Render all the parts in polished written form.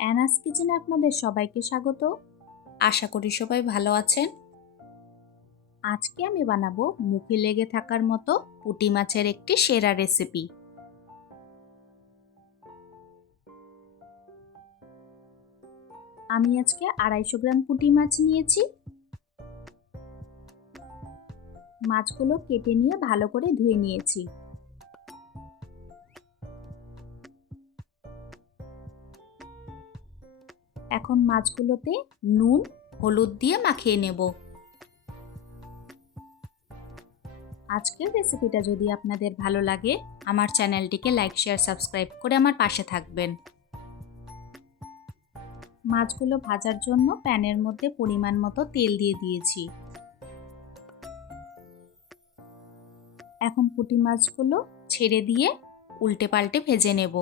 অ্যানাস কিচেনে আপনাদের সবাইকে স্বাগত। আশা করি সবাই ভালো আছেন। আজকে আমি বানাবো মুখে লেগে থাকার মতো পুঁটি মাছের একটি সেরা রেসিপি। আমি আজকে 250 গ্রাম পুঁটি মাছ নিয়েছি। মাছগুলো কেটে নিয়ে ভালো করে ধুয়ে নিয়েছি। এখন মাছগুলোতে নুন, হলুদ দিয়ে মাখিয়ে নেব। আজকের রেসিপিটা যদি আপনাদের ভালো লাগে, আমার চ্যানেলটিকে লাইক, শেয়ার, সাবস্ক্রাইব করে আমার পাশে থাকবেন। মাছগুলো ভাজার জন্য প্যানের মধ্যে পরিমাণ মতো তেল দিয়ে দিয়েছি। এখন পুঁটি মাছগুলো ছেড়ে দিয়ে উল্টে পাল্টে ভেজে নেব।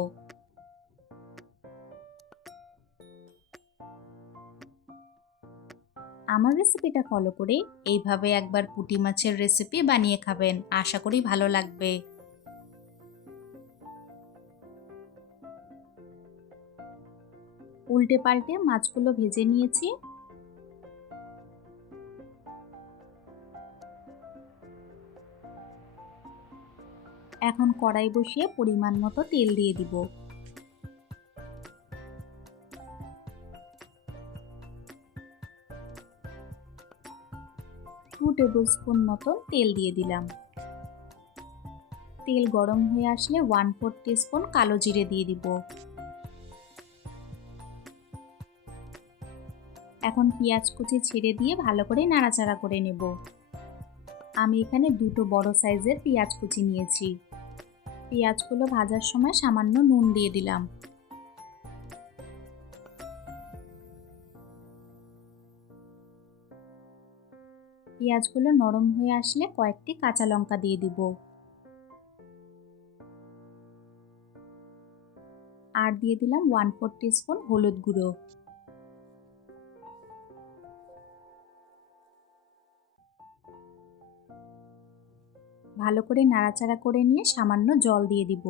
আমার রেসিপিটা ফলো করে এইভাবে একবার পুঁটি মাছের রেসিপি বানিয়ে খাবেন, আশা করি ভালো লাগবে। উল্টে পাল্টে মাছগুলো ভেজে নিয়েছি। এখন কড়াই বসিয়ে পরিমাণ মতো তেল দিয়ে দিব। টু টেবিল স্পুন মতো তেল দিয়ে দিলাম। তেল গরম হয়ে আসলে 1/4 টিস্পুন কালো জিরে দিয়ে দিব। এখন পেঁয়াজ কুচি ছেড়ে দিয়ে ভালো করে নাড়াচাড়া করে নেব। আমি এখানে দুটো বড় সাইজের পেঁয়াজ কুচি নিয়েছি। পেঁয়াজগুলো ভাজার সময় সামান্য নুন দিয়ে দিলাম। পেঁয়াজগুলো নরম হয়ে আসলে কয়েকটি কাঁচা লঙ্কা দিয়ে দিব। আর দিয়ে দিলাম 1/4 টিস্পুন হলুদ গুঁড়ো। ভালো করে নাড়াচাড়া করে নিয়ে সামান্য জল দিয়ে দিব।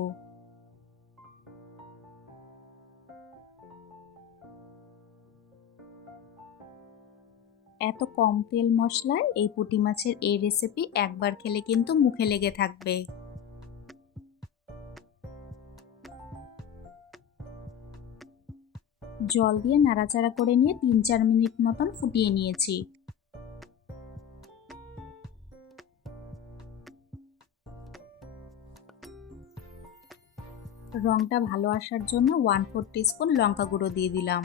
এত কম তেল মশলায় এই পুঁটি মাছের এই রেসিপি একবার খেলে কিন্তু মুখে লেগে থাকবে। জল দিয়ে নাড়াচাড়া করে নিয়ে 3-4 মিনিট মতন ফুটিয়ে নিয়েছি। রংটা ভালো আসার জন্য 1/4 টিস্পুন লঙ্কা গুঁড়ো দিয়ে দিলাম।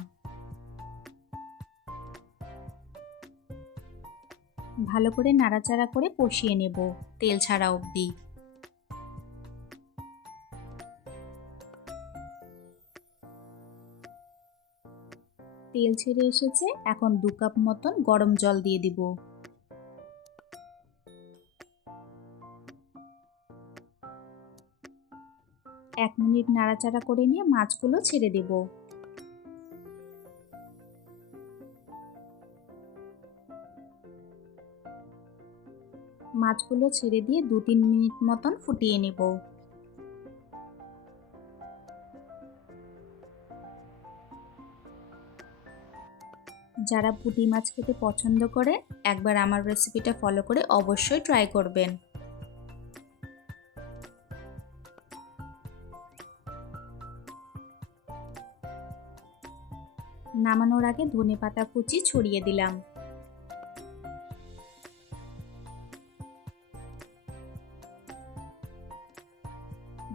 ভালো করে নাড়াচাড়া করে কষিয়ে নেব তেল ছাড়া অবধি। তেল ছেড়ে এসেছে, এখন 2 কাপ মতন গরম জল দিয়ে দিব। এক মিনিট নাড়াচাড়া করে নিয়ে মাছগুলো ছেড়ে দেব। মাছগুলো ছেড়ে দিয়ে 2-3 মিনিট মতন ফুটিয়ে নেব। যারা পুঁটি মাছ খেতে পছন্দ করে একবার আমার রেসিপিটা ফলো করে অবশ্যই ট্রাই করবেন। নামানোর আগে ধনেপাতা কুচি ছড়িয়ে দিলাম।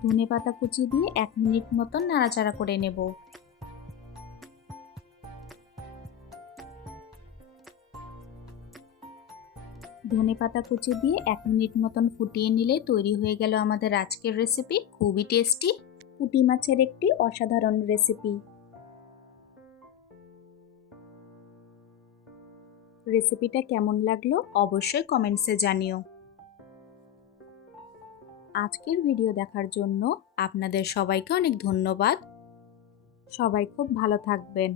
ধনেপাতা কুচি দিয়ে 1 মিনিট মতন নাড়াচাড়া করে নেব। ধনেপাতা কুচি দিয়ে 1 মিনিট মতন ফুটিয়ে নিলে তৈরি হয়ে গেল আমাদের আজকের রেসিপি। খুবই টেস্টি পুঁটি মাছের একটি অসাধারণ রেসিপি। রেসিপিটা কেমন লাগলো অবশ্যই কমেন্টসে জানিও। আজকের ভিডিও দেখার জন্য আপনাদের সবাইকে অনেক ধন্যবাদ। সবাই খুব ভালো থাকবেন।